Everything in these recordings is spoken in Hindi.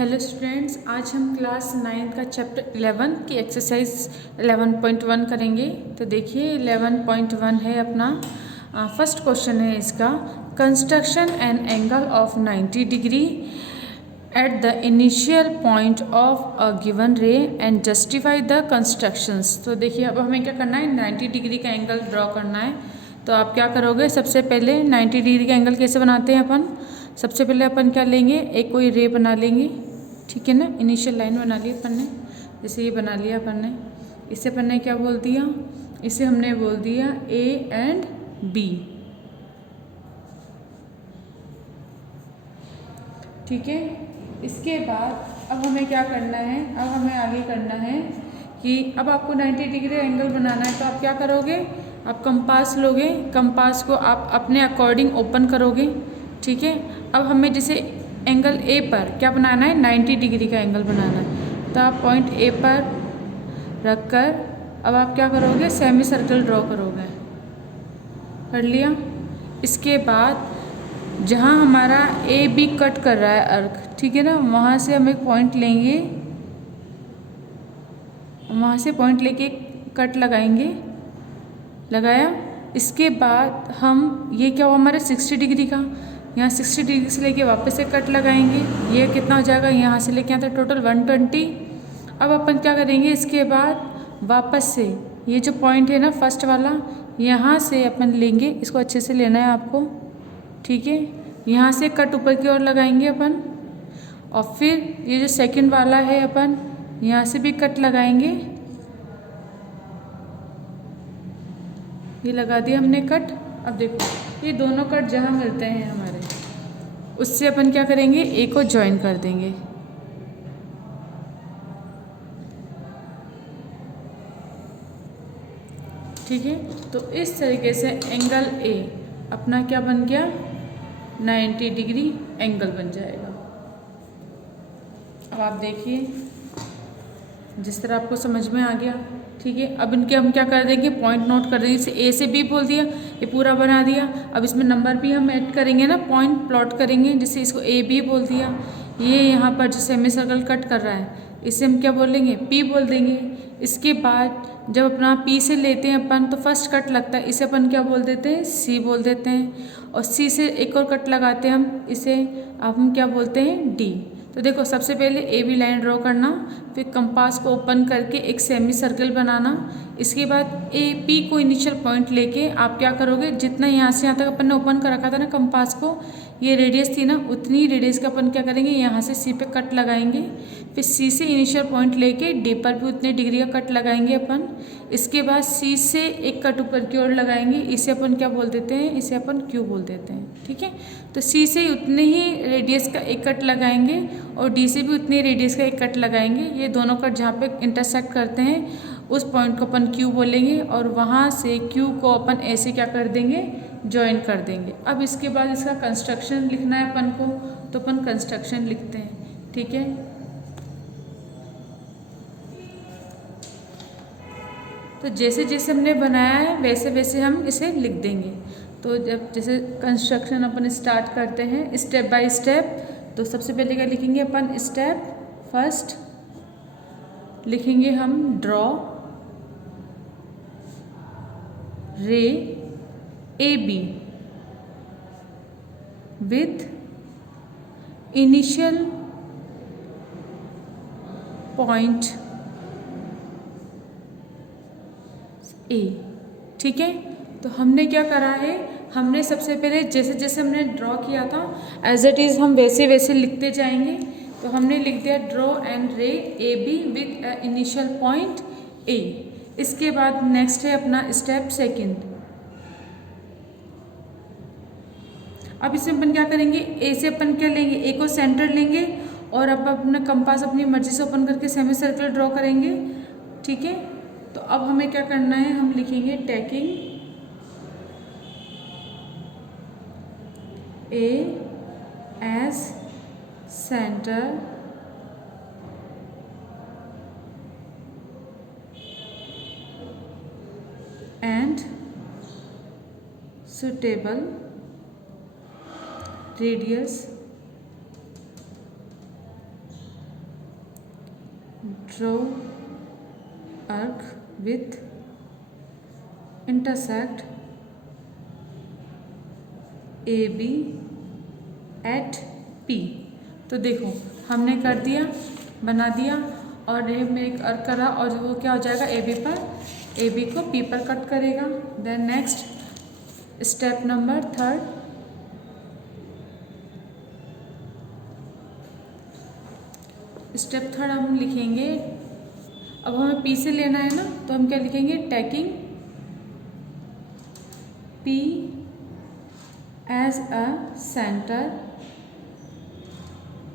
हेलो स्टूडेंट्स, आज हम क्लास 9 का चैप्टर 11 की एक्सरसाइज 11.1 करेंगे। तो देखिए 11.1 है अपना फर्स्ट क्वेश्चन है इसका, construction an angle of 90 degree at the initial point of a given रे एंड जस्टिफाई द कंस्ट्रक्शंस। तो देखिए अब हमें क्या करना है, 90 डिग्री का एंगल ड्रॉ करना है। तो आप क्या करोगे, सबसे पहले 90 डिग्री का एंगल कैसे बनाते हैं अपन, सबसे पहले अपन क्या लेंगे, एक कोई रे बना लेंगे, ठीक है ना। इनिशियल लाइन बना ली अपन ने, जैसे ये बना लिया अपन ने। इसे अपन ने क्या बोल दिया, इसे हमने बोल दिया ए एंड बी, ठीक है। इसके बाद अब हमें क्या करना है, अब हमें आगे करना है कि अब आपको 90 डिग्री एंगल बनाना है। तो आप क्या करोगे, आप कंपास लोगे, कंपास को आप अपने अकॉर्डिंग ओपन करोगे, ठीक है। अब हमें जैसे एंगल ए पर क्या बनाना है, 90 डिग्री का एंगल बनाना है। तो आप पॉइंट ए पर रखकर अब आप क्या करोगे, सेमी सर्कल ड्रॉ करोगे, कर लिया। इसके बाद जहाँ हमारा ए बी कट कर रहा है अर्क, ठीक है ना, वहाँ से हम एक पॉइंट लेंगे, वहाँ से पॉइंट लेके कट लगाएंगे, लगाया। इसके बाद हम ये क्या हुआ हमारे 60 डिग्री का, यहाँ 60 डिग्री से लेके वापस से कट लगाएंगे। ये कितना हो जाएगा, यहाँ से लेके यहाँ तक टोटल 120। अब अपन क्या करेंगे, इसके बाद वापस से ये जो पॉइंट है ना फर्स्ट वाला, यहाँ से अपन लेंगे, इसको अच्छे से लेना है आपको, ठीक है। यहाँ से कट ऊपर की ओर लगाएंगे अपन, और फिर ये जो सेकंड वाला है अपन यहाँ से भी कट लगाएंगे, ये लगा दिया हमने कट। अब देखो ये दोनों कट जहाँ मिलते हैं हमारे, उससे अपन क्या करेंगे, ए को ज्वाइन कर देंगे, ठीक है। तो इस तरीके से एंगल ए अपना क्या बन गया, 90 डिग्री एंगल बन जाएगा। अब आप देखिए जिस तरह आपको समझ में आ गया, ठीक है। अब इनके हम क्या कर देंगे, पॉइंट नोट कर देंगे, जैसे ए से बी बोल दिया, ये पूरा बना दिया। अब इसमें नंबर भी हम ऐड करेंगे ना, पॉइंट प्लॉट करेंगे, जैसे इसको ए बी बोल दिया। ये यहाँ पर जो सेमी सर्कल कट कर रहा है, इसे हम क्या बोलेंगे, पी बोल देंगे। इसके बाद जब अपना पी से लेते हैं अपन, तो फर्स्ट कट लगता है, इसे अपन क्या बोल देते हैं, सी बोल देते हैं। और सी से एक और कट लगाते हैं हम, इसे अब हम क्या बोलते हैं, डी। तो देखो सबसे पहले ए बी लाइन ड्रॉ करना, फिर कंपास को ओपन करके एक सेमी सर्कल बनाना। इसके बाद ए पी को इनिशियल पॉइंट लेके आप क्या करोगे, जितना यहाँ से यहाँ तक अपन ने ओपन कर रखा था ना कंपास को, ये रेडियस थी ना, उतनी रेडियस का अपन क्या करेंगे, यहाँ से सी पे कट लगाएंगे। फिर सी से इनिशियल पॉइंट लेके डी पर भी उतने डिग्री का कट लगाएंगे अपन। इसके बाद सी से एक कट ऊपर की ओर लगाएंगे, इसे अपन क्या बोल देते हैं, इसे अपन क्यू बोल देते हैं, ठीक है। तो सी से उतने ही रेडियस का एक कट लगाएंगे और डी से भी उतने रेडियस का एक कट लगाएंगे। ये दोनों कट जहाँ पे इंटरसेक्ट करते हैं उस पॉइंट को अपन क्यू बोलेंगे, और वहाँ से क्यू को अपन ऐसे क्या कर देंगे, ज्वाइन कर देंगे। अब इसके बाद इसका कंस्ट्रक्शन लिखना है अपन को, तो अपन कंस्ट्रक्शन लिखते हैं, ठीक है। तो जैसे जैसे हमने बनाया है वैसे वैसे हम इसे लिख देंगे। तो जब जैसे कंस्ट्रक्शन अपन स्टार्ट करते हैं स्टेप बाय स्टेप, तो सबसे पहले क्या लिखेंगे अपन, स्टेप फर्स्ट लिखेंगे हम ड्रॉ रे A B with initial point A, ठीक है। तो हमने क्या करा है, हमने सबसे पहले जैसे जैसे हमने ड्रॉ किया था एज इट इज़ हम वैसे वैसे लिखते जाएंगे। तो हमने लिख दिया ड्रॉ एंड रे A B with initial point A. इसके बाद नेक्स्ट है अपना स्टेप सेकंड। अब इसमें अपन क्या करेंगे, ए से अपन क्या लेंगे, ए को सेंटर लेंगे और अब अपना कंपास अपनी मर्जी से ओपन करके सेमी सर्कल ड्रॉ करेंगे, ठीक है। तो अब हमें क्या करना है, हम लिखेंगे taking a as centre and suitable radius draw arc with intersect a b at p. तो देखो हमने कर दिया, बना दिया, और ए में एक अर्क करा और वो क्या हो जाएगा, ए बी पर, ए बी को पी पर कट करेगा। Then next step number third, step third हम लिखेंगे, अब हमें पी से लेना है ना, तो हम क्या लिखेंगे, taking P as a centre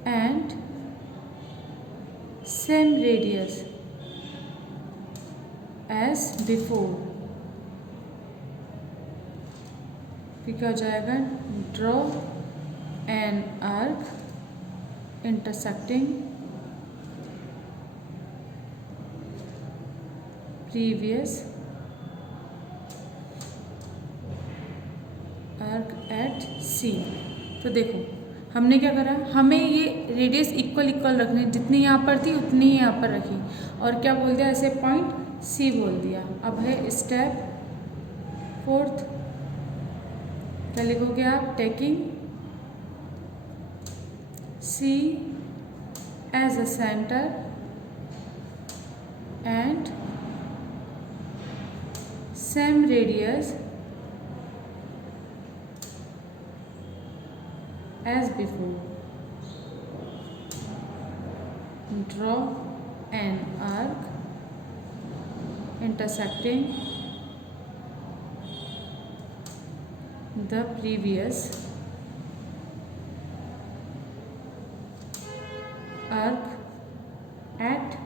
and same radius as before. फिर क्या हो जाएगा, draw an arc intersecting previous arc at C. तो देखो हमने क्या करा, हमें ये रेडियस इक्वल इक्वल रखनी, जितनी यहाँ पर थी उतनी ही यहाँ पर रखी, और क्या बोल दिया, ऐसे पॉइंट सी बोल दिया। अब है स्टेप फोर्थ, क्या लिखोगे आप, taking c as a centre and same radius as before, draw an arc intersecting the previous arc at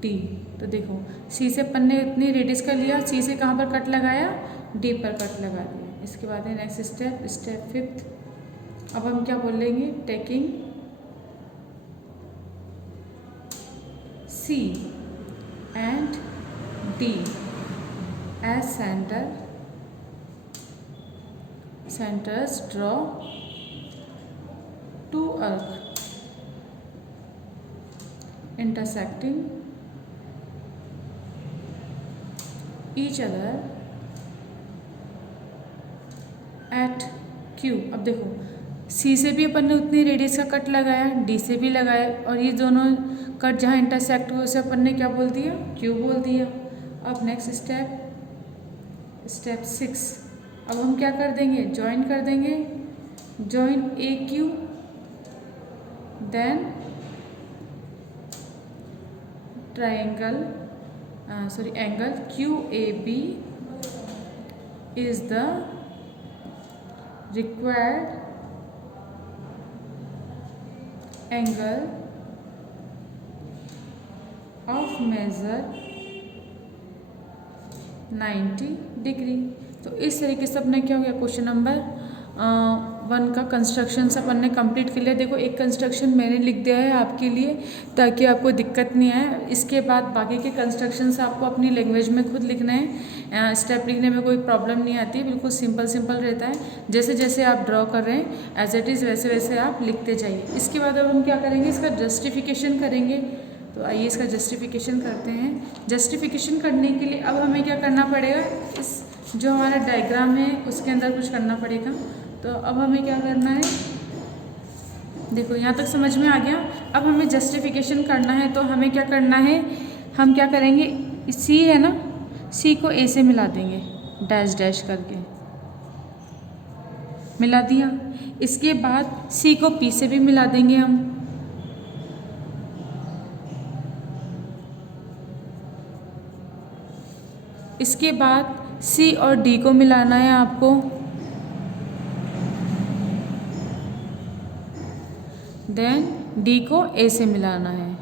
D। तो देखो C से अपन ने इतनी रेडियस का लिया, C से कहाँ पर कट लगाया, D पर कट लगा दिया। इसके बाद है नेक्स्ट स्टेप, स्टेप फिफ्थ, अब हम क्या बोलेंगे, taking c and d as centres, draw two arc intersecting each other at Q। अब देखो C से भी अपन ने उतनी रेडियस का कट लगाया, D से भी लगाया, और ये दोनों कट जहाँ इंटरसेक्ट हुए उसे अपन ने क्या बोल दिया, Q बोल दिया। अब नेक्स्ट स्टेप, स्टेप 6, अब हम क्या कर देंगे, ज्वाइन कर देंगे, join a q, then triangle angle Q A b is the required angle of measure 90 degree. तो इस तरीके से अपने क्या हो गया, क्वेश्चन नंबर 1 का कंस्ट्रक्शन सब अपन ने कंप्लीट कर लिया। देखो एक कंस्ट्रक्शन मैंने लिख दिया है आपके लिए ताकि आपको दिक्कत नहीं आए। इसके बाद बाकी के कंस्ट्रक्शन आपको अपनी लैंग्वेज में खुद लिखना है, स्टेप लिखने में कोई प्रॉब्लम नहीं आती है, बिल्कुल सिंपल सिंपल रहता है। जैसे जैसे आप ड्रॉ कर रहे हैं एज इट इज़ वैसे वैसे आप लिखते जाइए। इसके बाद अब हम क्या करेंगे, इसका जस्टिफिकेशन करेंगे। तो आइए इसका जस्टिफिकेशन करते हैं। जस्टिफिकेशन करने के लिए अब हमें क्या करना पड़ेगा, इस जो हमारा डायग्राम है उसके अंदर कुछ करना पड़ेगा। तो अब हमें क्या करना है, देखो यहाँ तक समझ में आ गया। अब हमें जस्टिफिकेशन करना है, तो हमें क्या करना है, हम क्या करेंगे, सी है ना, सी को ए से मिला देंगे, डैश डैश करके मिला दिया। इसके बाद सी को पी से भी मिला देंगे हम। इसके बाद सी और डी को मिलाना है आपको। देन डी को ए से मिलाना है।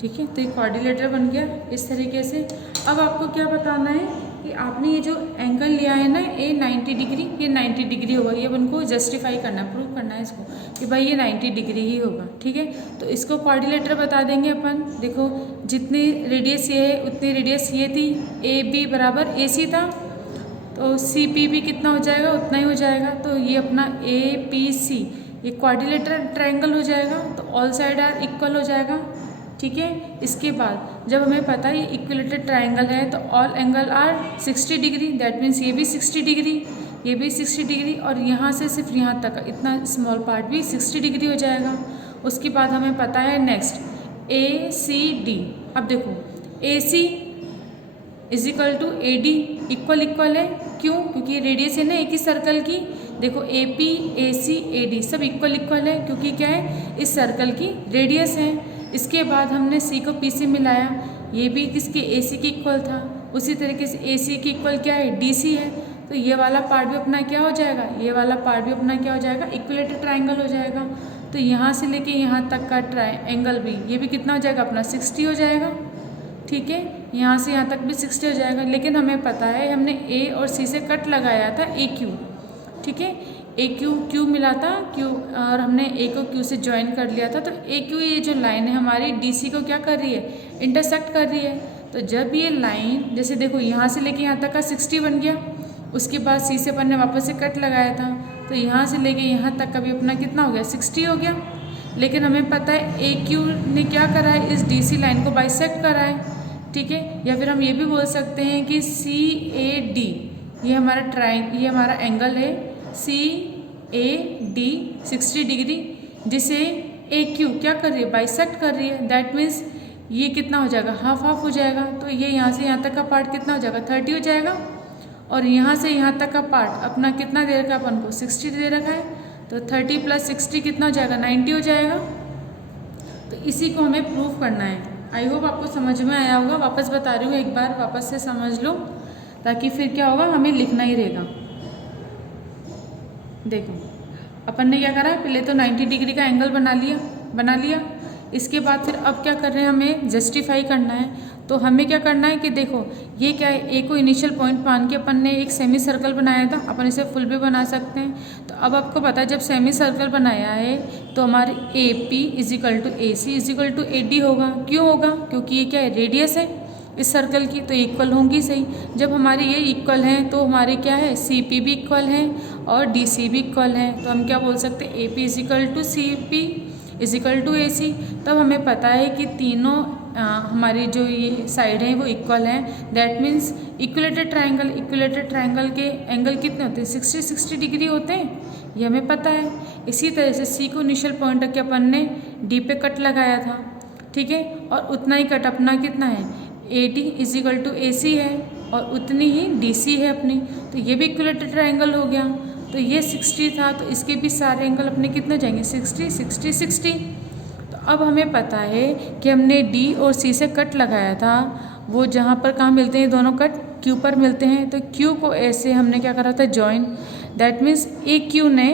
ठीक है, तो ये क्वाड्रिलेटरल बन गया इस तरीके से। अब आपको क्या बताना है कि आपने ये जो एंगल लिया है ना, ये 90 डिग्री, ये 90 डिग्री होगा। ये अपन को जस्टिफाई करना है, प्रूव करना है इसको कि भाई ये 90 डिग्री ही होगा। ठीक है, तो इसको क्वाड्रिलेटरल बता देंगे अपन। देखो जितनी रेडियस ये है उतनी रेडियस ये थी, ए बी बराबर ए सी था, तो सी पी भी कितना हो जाएगा, उतना ही हो जाएगा। तो ये अपना ए पी सी ये क्वाड्रिलेटरल ट्रायंगल हो जाएगा, तो ऑल साइड आर इक्वल हो जाएगा। ठीक है, इसके बाद जब हमें पता है ये इक्विलेटरल ट्रायंगल है तो all angle are 60 degree, that means ये भी 60 डिग्री, ये भी 60 डिग्री, और यहाँ से सिर्फ यहाँ तक इतना स्मॉल पार्ट भी 60 डिग्री हो जाएगा। उसके बाद हमें पता है नेक्स्ट ए सी डी। अब देखो A C is equal to A D equal equal है, क्यों? क्योंकि रेडियस है ना एक ही सर्कल की। देखो a p a c a d सब इक्वल इक्वल है, क्योंकि क्या है इस सर्कल की रेडियस है। इसके बाद हमने सी को पी से मिलाया, ये भी किसके ए सी की इक्वल था। उसी तरीके से ए सी की इक्वल क्या है डी सी है, तो ये वाला पार्ट भी अपना क्या हो जाएगा, ये वाला पार्ट भी अपना क्या हो जाएगा इक्विलेटरल ट्रायंगल हो जाएगा। तो यहाँ से लेके यहाँ तक का एंगल भी ये भी कितना हो जाएगा अपना 60 हो जाएगा। ठीक है, यहाँ से यहाँ तक भी 60 हो जाएगा। लेकिन हमें पता है हमने ए और सी से कट लगाया था ए क्यू। ठीक है, ए क्यू क्यू मिला था क्यू, और हमने ए को क्यू से ज्वाइन कर लिया था। तो ए क्यू ये जो लाइन है हमारी डी सी को क्या कर रही है, इंटरसेक्ट कर रही है। तो जब ये लाइन जैसे देखो यहाँ से लेके यहाँ तक का 60 बन गया, उसके बाद सी से अपन ने वापस से कट लगाया था, तो यहाँ से लेके यहाँ तक का भी अपना कितना हो गया 60 हो गया। लेकिन हमें पता है ए क्यू ने क्या करा है, इस डी सी लाइन को बाइसेक्ट करा है। ठीक है, या फिर हम ये भी बोल सकते हैं कि सी ए डी ये हमारा एंगल है सी ए डी 60 डिग्री, जिसे ए क्यू क्या कर रही है बाइसेक्ट कर रही है। दैट मीन्स ये कितना हो जाएगा हाफ हाफ हो जाएगा। तो ये यहाँ से यहाँ तक का पार्ट कितना हो जाएगा 30 हो जाएगा, और यहाँ से यहाँ तक का पार्ट अपना कितना दे रखा है अपन को 60 दे रखा है। तो 30 + 60 कितना हो जाएगा 90 हो जाएगा। तो इसी को हमें प्रूव करना है। आई होप आपको समझ में आया होगा। वापस बता रही हूँ, एक बार वापस से समझ लो, ताकि फिर क्या होगा हमें लिखना ही रहेगा। देखो अपन ने क्या करा, पहले तो 90 डिग्री का एंगल बना लिया। इसके बाद फिर अब क्या कर रहे हैं, हमें जस्टिफाई करना है। तो हमें क्या करना है कि देखो ये क्या है, ए को इनिशियल पॉइंट मान के अपन ने एक सेमी सर्कल बनाया था, अपन इसे फुल भी बना सकते हैं। तो अब आपको पता है जब सेमी सर्कल बनाया है तो हमारे a P is equal to A C is equal to A d होगा। क्यों होगा, क्योंकि ये क्या है रेडियस है इस सर्कल की, तो इक्वल होंगी सही। जब हमारे ये इक्वल हैं तो हमारे क्या है सी पी भी इक्वल है और डी सी भी इक्वल है। तो हम क्या बोल सकते हैं A P is equal to C P is equal to A C. तब हमें पता है कि तीनों हमारी जो ये साइड हैं वो इक्वल हैं। दैट मीन्स इक्विलेटरल ट्रायंगल के एंगल कितने होते हैं 60 डिग्री होते हैं, ये हमें पता है। इसी तरह से सी को इनिशियल पॉइंट रख के अपन ने डी पे कट लगाया था। ठीक है, और उतना ही कट अपना कितना है A D is equal to A C है, और उतनी ही डी सी है अपनी। तो ये भी इक्विलेटरल ट्रायंगल हो गया। तो ये 60 था, तो इसके भी सारे एंगल अपने कितने जाएंगे 60 60 60। तो अब हमें पता है कि हमने डी और सी से कट लगाया था, वो जहाँ पर कहाँ मिलते हैं दोनों कट क्यू पर मिलते हैं। तो क्यू को ऐसे हमने क्या करा था join. That means A Q ने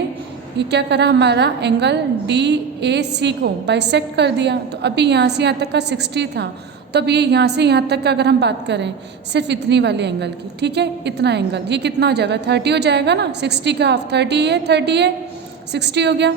ये क्या करा हमारा एंगल डी ए सी को बाइसेक्ट कर दिया। तो अभी यहाँ से यहाँ तक का 60 था, तो अब ये यहाँ से यहाँ तक का अगर हम बात करें सिर्फ इतनी वाले एंगल की, ठीक है इतना एंगल, ये कितना हो जाएगा 30 हो जाएगा ना। 60 का हाफ 30 है 60 हो गया।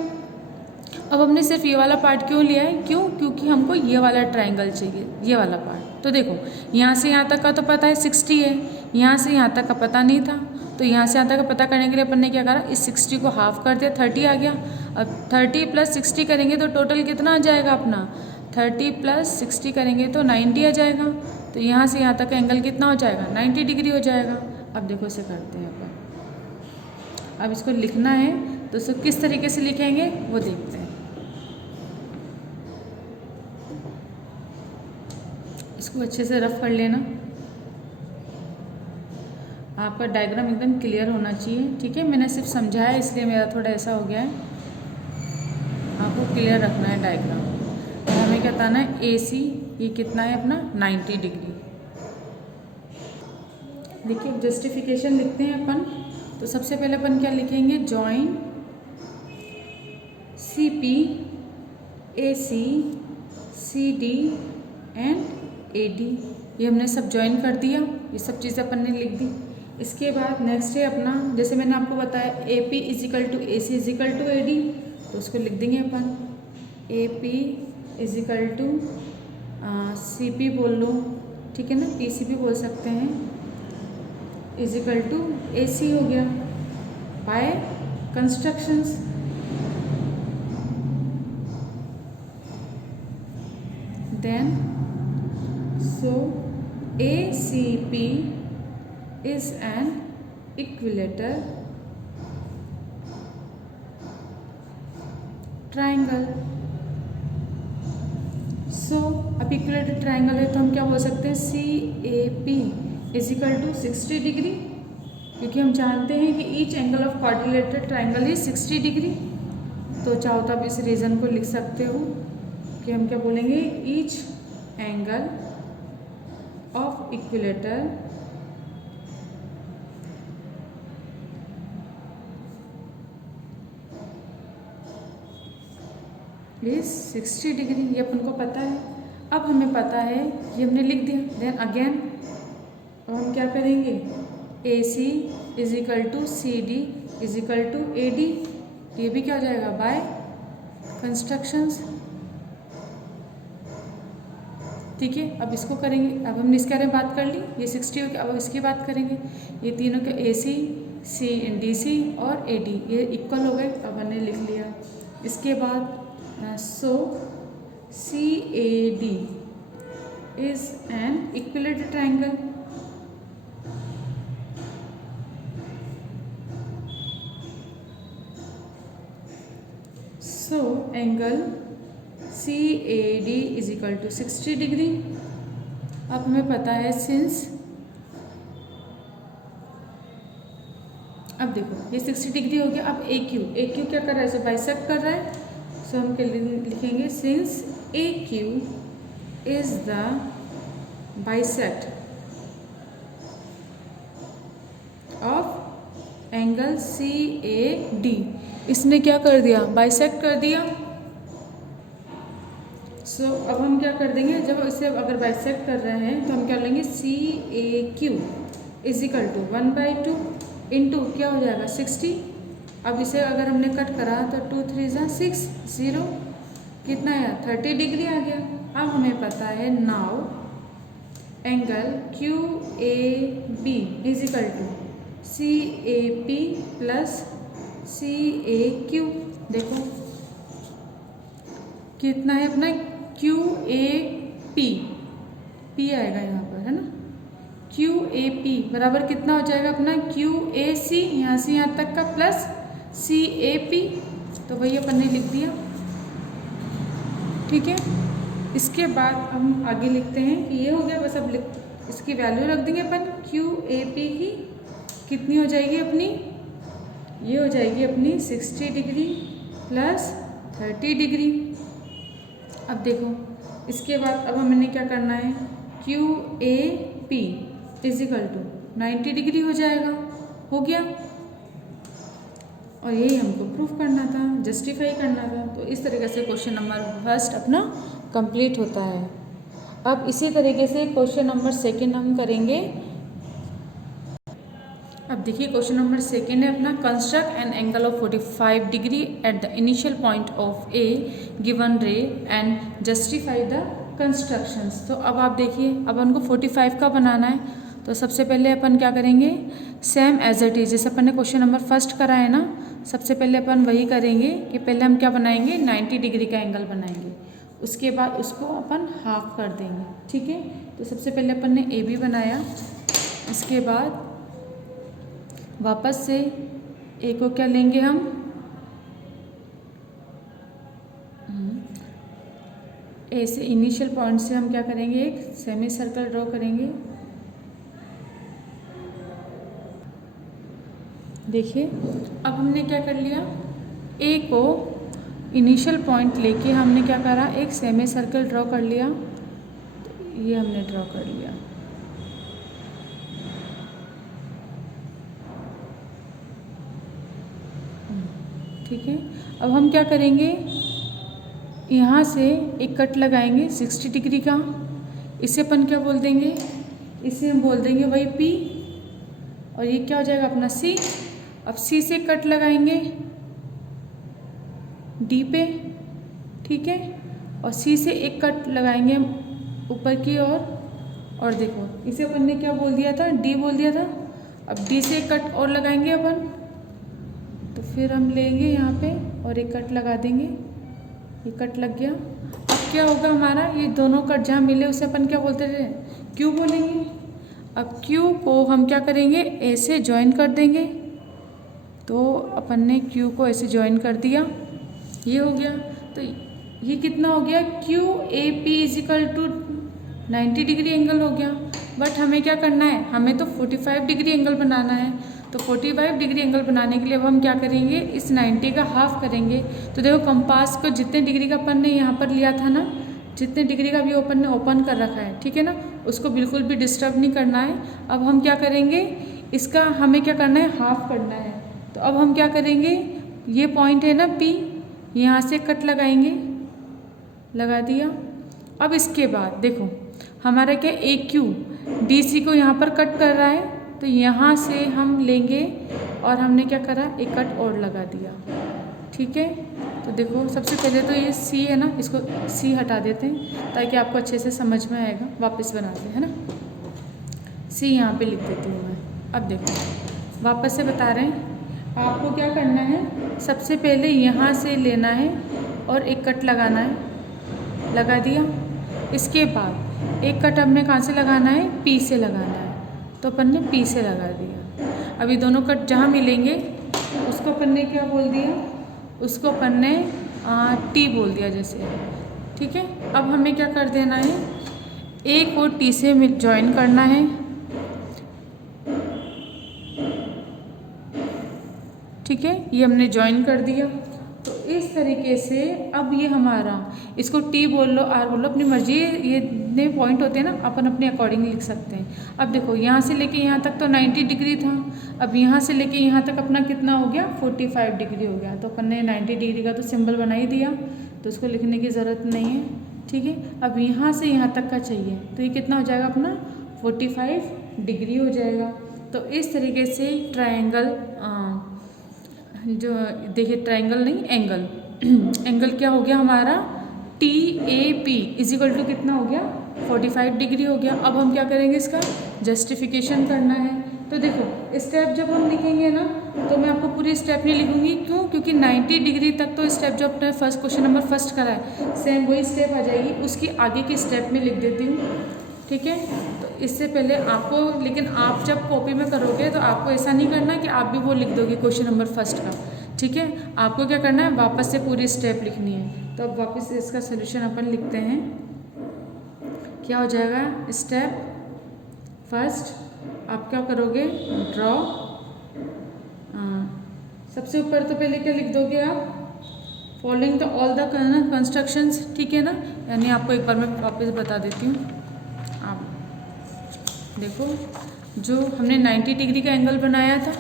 अब हमने सिर्फ ये वाला पार्ट क्यों लिया है, क्योंकि हमको ये वाला ट्रायंगल चाहिए, ये वाला पार्ट। तो देखो यहाँ से यहाँ तक का तो पता है 60 है, यहाँ से यहाँ तक का पता नहीं था। तो यहाँ से यहाँ तक का पता करने के लिए अपन ने क्या करा, इस 60 को हाफ कर दिया, 30 आ गया। अब 30 + 60 करेंगे तो टोटल कितना आ जाएगा अपना 30 + 60 करेंगे तो 90 आ जाएगा। तो यहाँ से यहाँ तक का एंगल कितना हो जाएगा 90 डिग्री हो जाएगा। अब देखो इसे करते हैं अपन। अब इसको लिखना है तो इसको किस तरीके से लिखेंगे वो देखते हैं। इसको अच्छे से रफ कर लेना, आपका डायग्राम एकदम क्लियर होना चाहिए। ठीक है, मैंने सिर्फ समझाया इसलिए मेरा थोड़ा ऐसा हो गया है, आपको क्लियर रखना है डायग्राम। तो हमें क्या बताना है ए सी ये कितना है अपना 90 डिग्री। देखिए अब जस्टिफिकेशन लिखते हैं अपन। तो सबसे पहले अपन क्या लिखेंगे, join c p a c c d and a d, ये हमने सब ज्वाइन कर दिया, ये सब चीज़ें अपन ने लिख दी। इसके बाद नेक्स्ट है अपना, जैसे मैंने आपको बताया A P is equal to A C is equal to A D, तो उसको लिख देंगे अपन A P is equal to C P बोल लो, ठीक है ना, पी सी भी बोल सकते हैं, is equal to A C हो गया by constructions. Then so ACP is an equilateral triangle. So अब इक्विलेटरल ट्राइंगल है तो हम क्या बोल सकते हैं, CAP is equal to 60 degree, क्योंकि हम जानते हैं कि each angle of quadrilateral triangle is 60 degree. तो चाहो तो आप इस रीजन को लिख सकते हो कि हम क्या बोलेंगे, each angle of equilateral is 60 degree. ये अपन को पता है। अब हमें पता है, ये हमने लिख दिया। देन अगेन अब हम क्या करेंगे, AC is equal to CD is equal to AD। ये भी क्या हो जाएगा, बाय कंस्ट्रक्शंस। ठीक है, अब इसको करेंगे। अब हमने इसके बारे में बात कर ली, ये 60 हो गया। अब इसकी बात करेंगे, ये तीनों के AC, DC और AD ये इक्वल हो गए। अब हमने लिख लिया। इसके बाद so CAD is an equilateral triangle। so angle CAD is equal to 60 degree. अब हमें पता है सिंस, अब देखो ये 60 डिग्री हो गया। अब AQ क्या कर रहा है, इसे बाइसेक्ट कर रहा है। सो हम क्या लिखेंगे, since AQ is the bisect of angle CAD। इसने क्या कर दिया, बाइसेक्ट कर दिया। सो अब हम क्या कर देंगे, जब इसे अगर बाइसेक्ट कर रहे हैं तो हम क्या लेंगे, CAQ is equal to 1/2 into क्या हो जाएगा 60। अब इसे अगर हमने कट करा तो 2 3 6 0 कितना आया 30 डिग्री आ गया। अब हमें पता है now angle QAB is equal to CAP plus CAQ। देखो कितना है अपना QAP, P आएगा यहाँ पर, है ना। QAP बराबर कितना हो जाएगा अपना QAC, यहाँ से यहाँ तक का प्लस CAP। तो वही अपन ने लिख दिया। ठीक है, इसके बाद हम आगे लिखते हैं कि ये हो गया। बस अब इसकी वैल्यू रख देंगे अपन। QAP की कितनी हो जाएगी अपनी, ये हो जाएगी अपनी 60 डिग्री प्लस 30 डिग्री। अब देखो इसके बाद अब हमने क्या करना है, QAP is equal to 90 degree हो जाएगा। हो गया, और यही हमको प्रूफ करना था, जस्टिफाई करना था। तो इस तरीके से क्वेश्चन नंबर फर्स्ट अपना कंप्लीट होता है। अब इसी तरीके से क्वेश्चन नंबर सेकंड हम करेंगे। अब देखिए क्वेश्चन नंबर सेकंड है अपना, construct an angle of 45 degree at the initial point of A given रे एंड जस्टिफाई द कंस्ट्रक्शंस। तो अब आप देखिए, अब उनको 45 का बनाना है। तो सबसे पहले अपन क्या करेंगे, सेम एज इट इज, जैसे अपन ने क्वेश्चन नंबर फर्स्ट करा है ना, सबसे पहले अपन वही करेंगे कि पहले हम क्या बनाएंगे, 90 डिग्री का एंगल बनाएंगे। उसके बाद उसको अपन हाफ कर देंगे। ठीक है, तो सबसे पहले अपन ने AB बनाया। इसके बाद वापस से A को क्या लेंगे हम, A से इनिशियल पॉइंट से हम क्या करेंगे, एक सेमी सर्कल ड्रॉ करेंगे। देखिए अब हमने क्या कर लिया, A को इनिशियल पॉइंट लेके हमने क्या करा, एक सेमी सर्कल ड्रॉ कर लिया। तो ये हमने ड्रॉ कर लिया। ठीक है, अब हम क्या करेंगे, यहाँ से एक कट लगाएंगे 60 डिग्री का। इसे अपन क्या बोल देंगे, इसे हम बोल देंगे वही P, और ये क्या हो जाएगा अपना C। अब C से कट लगाएंगे D पे। ठीक है, और C से एक कट लगाएंगे ऊपर की ओर, और देखो इसे अपन ने क्या बोल दिया था, D बोल दिया था। अब D से एक कट और लगाएंगे अपन, तो फिर हम लेंगे यहाँ पे और एक कट लगा देंगे। ये कट लग गया। अब क्या होगा हमारा, ये दोनों कट जहाँ मिले उसे अपन क्या बोलते थे, क्यू बोलेंगे। अब क्यू को हम क्या करेंगे, ऐसे ज्वाइन कर देंगे। तो अपन ने क्यू को ऐसे ज्वाइन कर दिया, ये हो गया। तो ये कितना हो गया, q A P is equal to 90 degree angle हो गया। बट हमें क्या करना है, हमें तो 45 डिग्री एंगल बनाना है। तो 45 डिग्री एंगल बनाने के लिए अब हम क्या करेंगे, इस 90 का हाफ करेंगे। तो देखो कंपास को जितने डिग्री का अपन ने यहाँ पर लिया था ना, जितने डिग्री का भी अपन ने ओपन कर रखा है, ठीक है ना, उसको बिल्कुल भी डिस्टर्ब नहीं करना है। अब हम क्या करेंगे, इसका हमें क्या करना है, हाफ करना है। तो अब हम क्या करेंगे, ये पॉइंट है ना पी, यहाँ से कट लगाएंगे, लगा दिया। अब इसके बाद देखो हमारा क्या, ए क्यू डी सी को यहाँ पर कट कर रहा है, तो यहाँ से हम लेंगे और हमने क्या करा, एक कट और लगा दिया, ठीक है। तो देखो सबसे पहले तो ये सी है ना, इसको सी हटा देते हैं ताकि आपको अच्छे से समझ में आएगा। वापस बनाते हैं ना, सी यहाँ पे लिख देती हूँ मैं। अब देखो वापस से बता रहे हैं, आपको क्या करना है, सबसे पहले यहाँ से लेना है और एक कट लगाना है, लगा दिया। इसके बाद एक कट हमने कहाँ से लगाना है, पी से लगाना है, तो अपन ने पी से लगा दिया। अभी दोनों कट जहाँ मिलेंगे उसको अपन ने क्या बोल दिया, उसको अपन ने टी बोल दिया जैसे, ठीक है। अब हमें क्या कर देना है, ए को टी से ज्वाइन करना है, ठीक है, ये हमने ज्वाइन कर दिया। तो इस तरीके से अब ये हमारा, इसको टी बोल लो, आर बोल लो, अपनी मर्जी, ये इतने पॉइंट होते हैं ना, अपन अपने अकॉर्डिंग लिख सकते हैं। अब देखो यहाँ से लेके यहाँ तक तो 90 डिग्री था, अब यहाँ से लेके यहाँ तक अपना कितना हो गया, 45 डिग्री हो गया। तो अपन ने 90 डिग्री का तो सिंबल बना ही दिया, तो उसको लिखने की ज़रूरत नहीं है, ठीक है। अब यहाँ से यहाँ तक का चाहिए, तो ये कितना हो जाएगा अपना, 45 डिग्री हो जाएगा। तो इस तरीके से ट्रायंगल, जो देखिए ट्रायंगल नहीं, एंगल एंगल क्या हो गया हमारा, t a P is equal to कितना हो गया, 45 डिग्री हो गया। अब हम क्या करेंगे, इसका जस्टिफिकेशन करना है। तो देखो स्टेप जब हम लिखेंगे ना, तो मैं आपको पूरी स्टेप नहीं लिखूंगी, क्यों, क्योंकि 90 डिग्री तक तो स्टेप जो अपने फर्स्ट क्वेश्चन नंबर फर्स्ट करा है, सेम वही स्टेप आ जाएगी, उसकी आगे की स्टेप में लिख देती हूँ, ठीक है। तो इससे पहले आपको, लेकिन आप जब कॉपी में करोगे तो आपको ऐसा नहीं करना कि आप भी वो लिख दोगे क्वेश्चन नंबर फर्स्ट का, ठीक है। आपको क्या करना है, वापस से पूरी स्टेप लिखनी है। तो अब वापस इसका सोल्यूशन अपन लिखते हैं, क्या हो जाएगा, स्टेप फर्स्ट आप क्या करोगे, ड्रॉ, सबसे ऊपर तो पहले क्या लिख दोगे आप, following the all the constructions, ठीक है ना। यानी आपको एक बार मैं वापस बता देती हूँ। आप देखो जो हमने 90 डिग्री का एंगल बनाया था,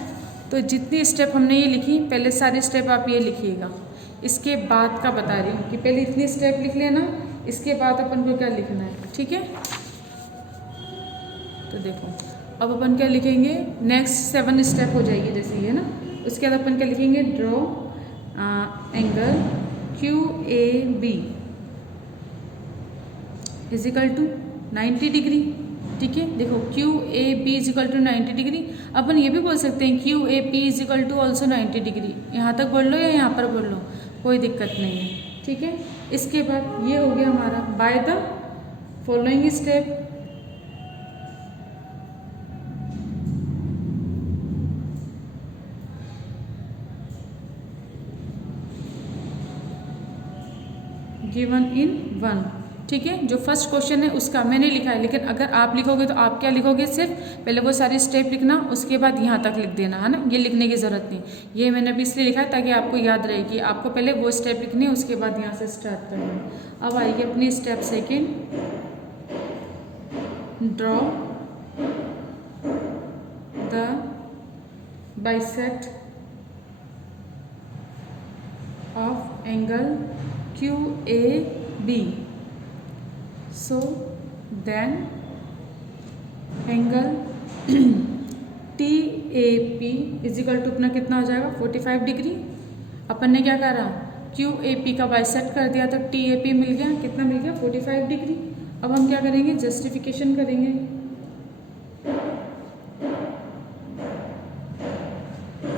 तो जितनी स्टेप हमने ये लिखी, पहले सारी स्टेप आप ये लिखिएगा। इसके बाद का बता रही हूँ कि पहले इतनी स्टेप लिख लेना, इसके बाद अपन को क्या लिखना है, ठीक है। तो देखो अब अपन क्या लिखेंगे, नेक्स्ट 7 स्टेप हो जाएगी जैसे ये ना, उसके बाद अपन क्या लिखेंगे, draw angle Q A B is equal to 90 degree, ठीक है। देखो Q A B is equal to 90 degree, अपन ये भी बोल सकते हैं Q A P is equal to also 90 degree, यहाँ तक बोल लो या यहाँ पर बोल लो, कोई दिक्कत नहीं है, ठीक है। इसके बाद ये हो गया हमारा, by the following step, given in 1, ठीक है। जो फर्स्ट क्वेश्चन है उसका मैंने लिखा है, लेकिन अगर आप लिखोगे तो आप क्या लिखोगे, सिर्फ पहले वो सारी स्टेप लिखना, उसके बाद यहाँ तक लिख देना, है ना। ये लिखने की ज़रूरत नहीं, ये मैंने भी इसलिए लिखा है ताकि आपको याद रहे कि आपको पहले वो स्टेप लिखनी है, उसके बाद यहाँ से स्टार्ट करना है। अब आइए अपनी step second, draw the bisect of angle Q A b, so then angle t a P is equal to अपना कितना हो जाएगा, 45 डिग्री। अपन ने क्या करा, क्यू ए पी का बाइसेक्ट कर दिया, तो टी ए पी मिल गया, कितना मिल गया, 45 डिग्री। अब हम क्या करेंगे, जस्टिफिकेशन करेंगे।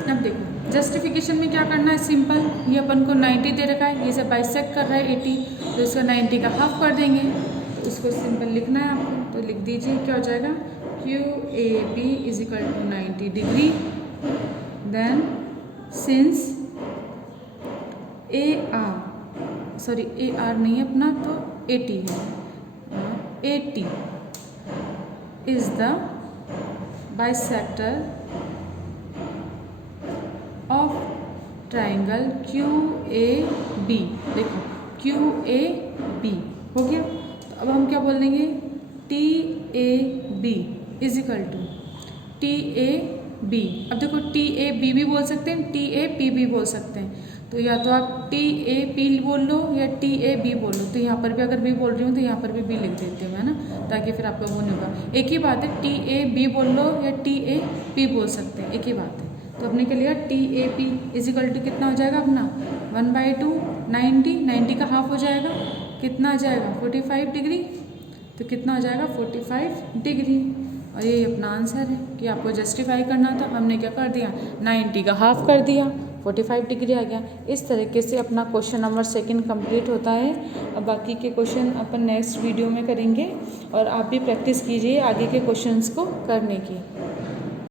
अब देखो जस्टिफिकेशन में क्या करना है, सिंपल, ये अपन को 90 दे रखा है, ये से बाइसेक्ट कर रहा है 80, तो इसका 90 का हाफ कर देंगे। तो इसको सिंपल लिखना है आपको, तो लिख दीजिए क्या हो जाएगा, QAB is equal to 90 degree. Then since AR नहीं है अपना, तो 80 है, 80 is the bisector of triangle QAB। देखो QAB हो गया। तो अब हम क्या बोल देंगे, TAB is equal to TAB। अब देखो TAB भी बोल सकते हैं, TAP भी बोल सकते हैं। तो या तो आप TAP बोल लो या TAB बोल लो। तो यहाँ पर भी अगर B बोल रही हूँ तो यहाँ पर भी B लिख देती हूँ, है ना, ताकि फिर आपका वो नहीं होगा। एक ही बात है, TAB बोल लो या TAP बोल सकते हैं, एक ही बात है। तो अपने के लिए TAP इज इक्वल टू कितना हो जाएगा अपना 1/2 90 का हाफ हो जाएगा, कितना आ जाएगा 45 डिग्री। तो कितना हो जाएगा 45 डिग्री। और ये अपना आंसर है कि आपको जस्टिफाई करना था, हमने क्या कर दिया 90 का हाफ कर दिया, 45 डिग्री आ गया। इस तरीके से अपना क्वेश्चन नंबर 2 कंप्लीट होता है। अब बाकी के क्वेश्चन अपन नेक्स्ट वीडियो में करेंगे और आप भी प्रैक्टिस कीजिए आगे के क्वेश्चंस को करने की।